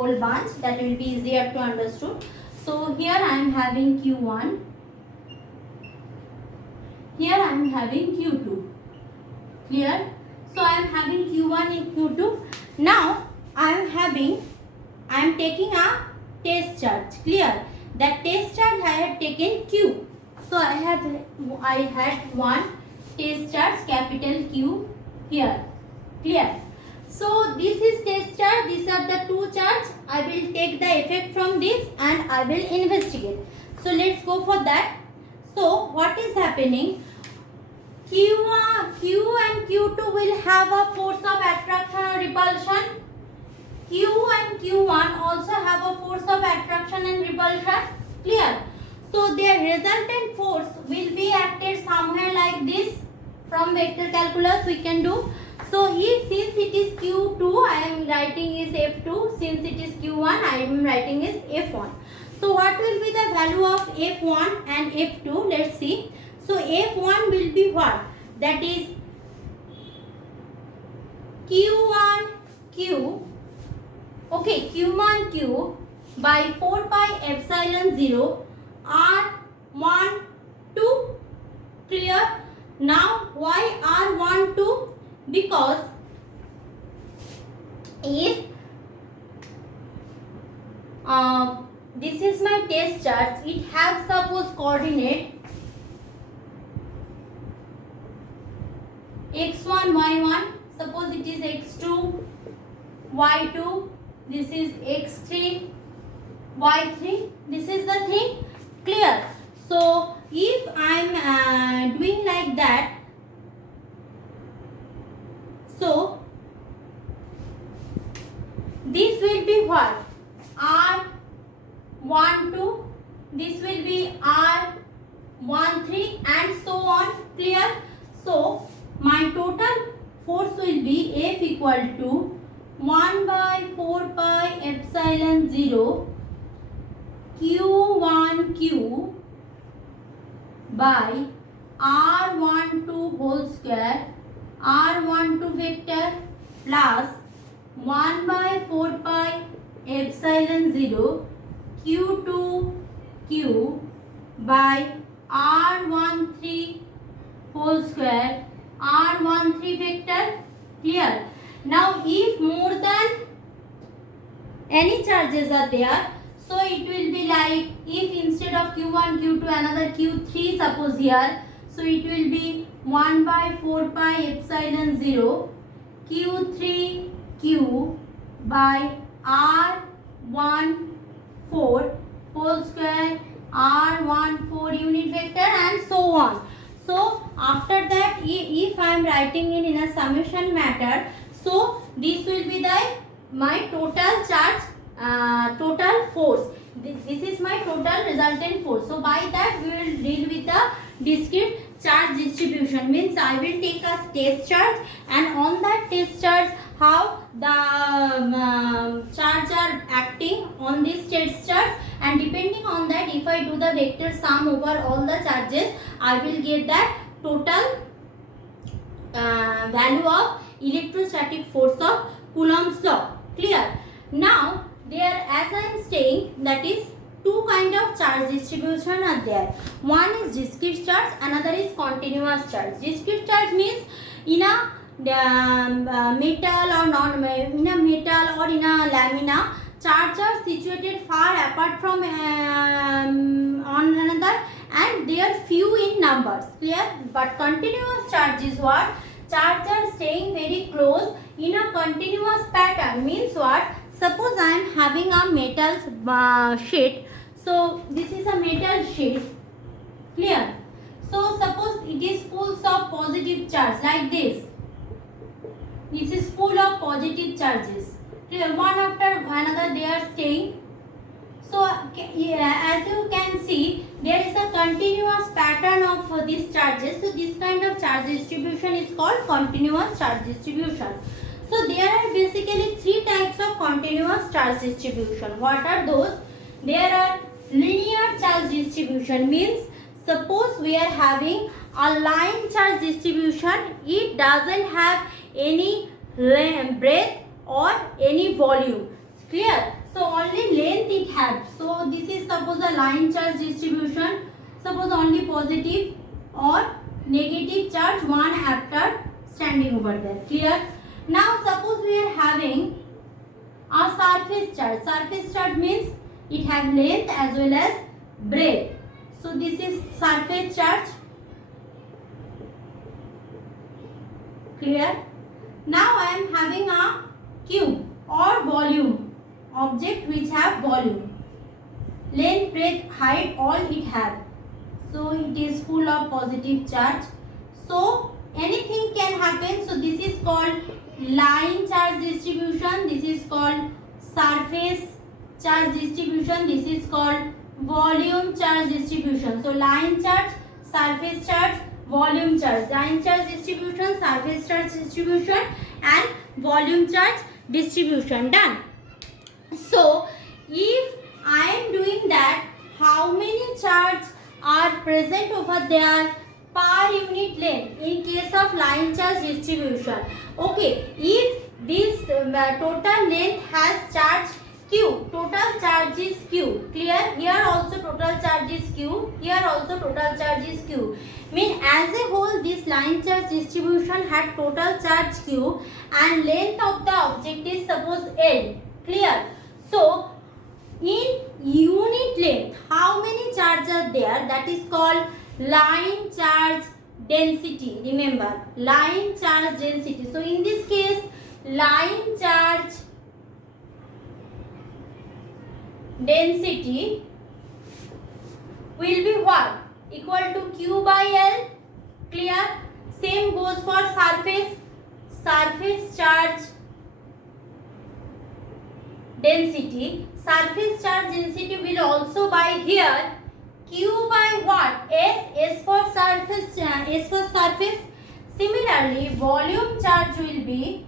whole bunch, that will be easier to understood. So here I am having Q1, here I am having Q2. Clear? So I am having Q1 and Q2. Now I am taking a test charge. Clear? That test charge I had taken Q. So I had one test charge capital Q here. Clear? So this is test charge. These are the two charges. I will take the effect from this and I will investigate. So let's go for that. So what is happening? Q and Q2 will have a force of attraction or repulsion. Q and Q1 also have a force of attraction and repulsion. Clear? So their resultant force will be acted somewhere like this. From vector calculus we can do. So if since it is Q2 I am writing is F2. Since it is Q1 I am writing is F1. So what will be the value of F1 and F2? Let's see. So F1 will be what? That is Q1 Q. Okay, Q1 Q by 4 pi epsilon 0 R1 2. Clear? Now why R1 2? Because if this is my test charge, it has suppose coordinate x1 y1, suppose it is x2 y2, this is x3 y3, this is the thing. Clear? So if I am doing like that, so this will be what? R12, this will be R13 and so on. Clear? So my total force will be F equal to 1 by 4 pi epsilon 0 Q1Q by R12 whole square R12 vector plus 1 by 4 pi epsilon 0 Q2Q by R13 whole square R13 vector. Clear? Now if more than any charges are there, so it will be like if instead of Q1 Q2 another Q3 suppose here, so it will be 1 by 4 pi epsilon 0 Q3Q by R14 whole square R14 unit vector and so on. So after that if I am writing it in a summation matter, so this will be the my total charge total force. This is my total resultant force. So by that we will deal with the discrete charge distribution. Means I will take a test charge and on that test charge how the charge are acting on this test charge, and depending on that if I do the vector sum over all the charges I will get that total value of electrostatic force of Coulomb's law. Clear? Now there, as I am saying, that is two kind of charge distribution are there. One is discrete charge, another is continuous charge. Discrete charge means in a metal or non in a metal or in a lamina, charges are situated far apart from on another and they are few in numbers. Clear? But continuous charge is what? Charges are staying very close in a continuous pattern. Means what? Suppose I am having a metal sheet. So this is a metal sheet. Clear? So suppose it is full of positive charge like this. This is full of positive charges. Clear? One after another they are staying. So as you can see, there is a continuous pattern of these charges. So this kind of charge distribution is called continuous charge distribution. So there are basically three types of continuous charge distribution. What are those? There are linear charge distribution, means suppose we are having a line charge distribution, it doesn't have any breadth or any volume. Clear? So length it has. So this is suppose a line charge distribution. Suppose only positive or negative charge one after standing over there. Clear? Now suppose we are having a surface charge. Surface charge means it has length as well as breadth. So this is surface charge. Clear? Now I am having a cube or volume object which have volume. Length, breadth, height, all it have. So it is full of positive charge. So anything can happen. So this is called line charge distribution. This is called surface charge distribution. This is called volume charge distribution. So line charge, surface charge, volume charge. Line charge distribution, surface charge distribution and volume charge distribution. Done. So if I am doing that, how many charge are present over there per unit length in case of line charge distribution? Okay, if this total length has charge q, total charge is q. Clear? Here also total charge is q, here also total charge is q. Mean as a whole this line charge distribution had total charge q and length of the object is suppose L. Clear? So in unit length, how many charges are there? That is called line charge density. Remember, line charge density. So in this case, line charge density will be what? Equal to Q by L. Clear? Same goes for surface. Surface charge density. Surface charge density will also by here Q by what? S. S for surface. S for surface. Similarly, volume charge will be,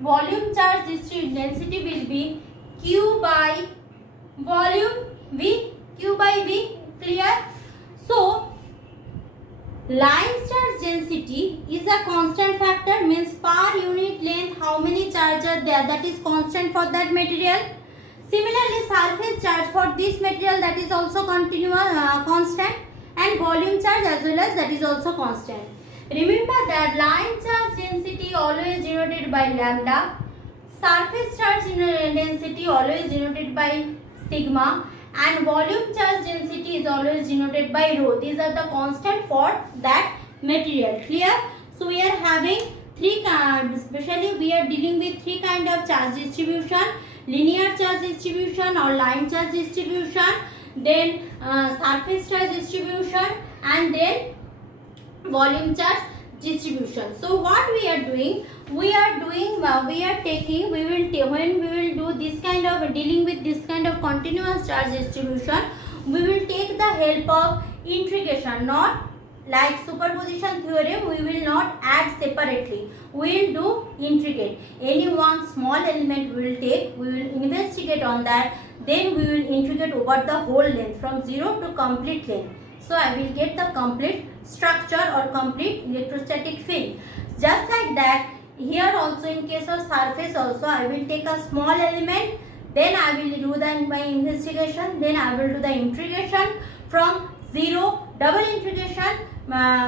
volume charge density will be Q by volume V. Q by V. Clear? So line charge density is a constant factor, means per unit length how many charges are there, that is constant for that material. Similarly, surface charge for this material, that is also constant, and volume charge as well as that is also constant. Remember that line charge density always denoted by lambda, surface charge density always denoted by sigma, and volume charge density is always denoted by rho. These are the constant for that material. Clear? So we are having three kinds, especially we are dealing with three kind of charge distribution: linear charge distribution or line charge distribution, then surface charge distribution, and then volume charge distribution. So what we are doing, we are taking, when we will do this kind of dealing with this kind of continuous charge distribution, we will take the help of integration, not like superposition theorem. We will not add separately, we will do integrate. Any one small element we will take, we will investigate on that, then we will integrate over the whole length from 0 to complete length. So I will get the complete structure or complete electrostatic field. Just like that, here also in case of surface also, I will take a small element, then I will do my investigation, then I will do the integration from 0, double integration,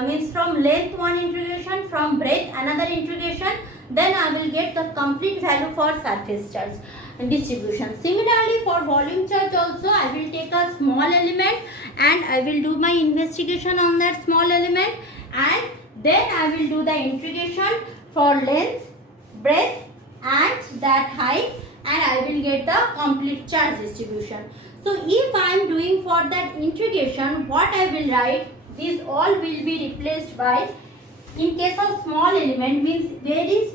means from length one integration, from breadth another integration, then I will get the complete value for surface charge distribution. Similarly, for volume charge also, I will take a small element and I will do my investigation on that small element, and then I will do the integration for length, breadth and that height, and I will get the complete charge distribution. So if I am doing for that integration, what I will write, these all will be replaced by, in case of small element, means very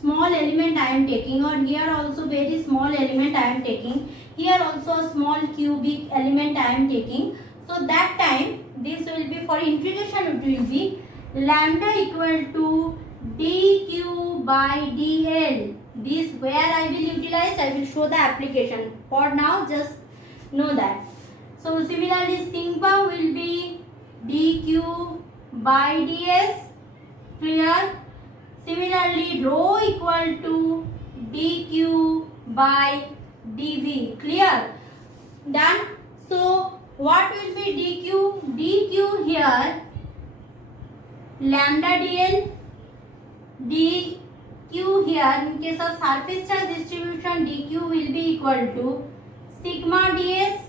small element I am taking, or here also very small element I am taking, here also a small cubic element I am taking. So that time this will be, for integration it will be lambda equal to dq by dl. This where I will utilize, I will show the application. For now just know that. So similarly sigma will be dq by ds. Clear? Similarly rho equal to dq by dV. Clear? Done. So what will be dq? Dq here lambda dl, dq here in case of surface charge distribution dq will be equal to sigma ds.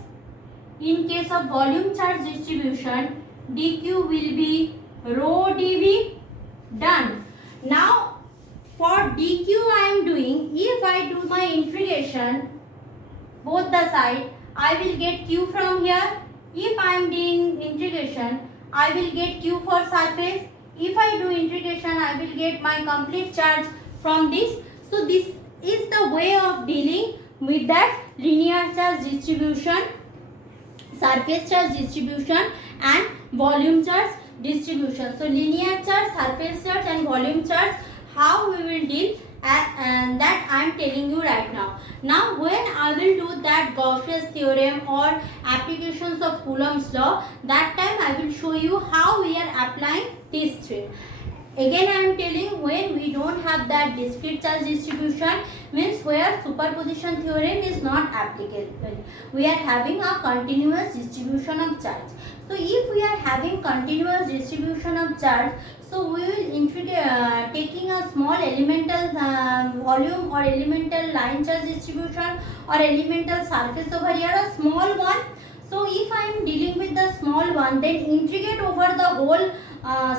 In case of volume charge distribution dq will be rho dv. Done. Now for dq I am doing, if I do my integration both the side, I will get q from here. If I am doing integration, I will get q for surface. If I do integration, I will get my complete charge from this. So this is the way of dealing with that linear charge distribution, surface charge distribution and volume charge distribution. So linear charge, surface charge and volume charge, how we will deal, and that I am telling you right now. Now when I will do that Gauss's theorem or applications of Coulomb's law, that time I will show you how we are applying these three. Again I am telling, when we don't have that discrete charge distribution, means where superposition theorem is not applicable. We are having a continuous distribution of charge. So if we are having continuous distribution of charge, so we will taking a small elemental volume or elemental line charge distribution or elemental surface over here, a small one. So if I am dealing with the small one, then integrate over the whole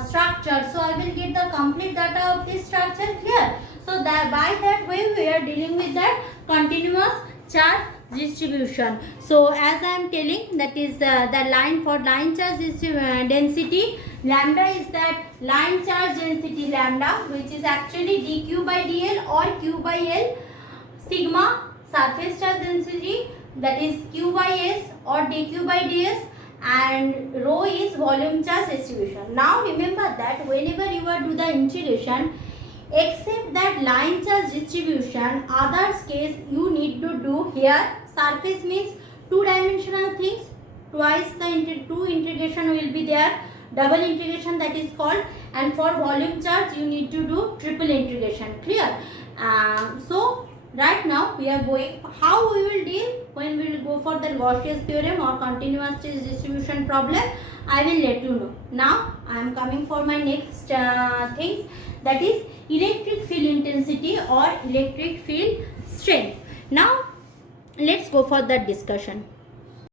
structure. So I will get the complete data of this structure here. So that by that way we are dealing with that continuous charge distribution. So as I am telling, that is the line for line charge density. Lambda is that line charge density lambda, which is actually dq by dl or q by l. Sigma surface charge density, that is q by s or dq by ds, and rho is volume charge distribution. Now remember that whenever you are do the integration, except that line charge distribution, others case you need to do here. Surface means two-dimensional things, twice the two integration will be there, double integration that is called, and for volume charge you need to do triple integration. Clear? So right now we are going, how we will deal when we will go for the Gauss's theorem or continuous charge distribution problem, I will let you know. Now I am coming for my next things, that is electric field intensity or electric field strength. Now let's go for that discussion.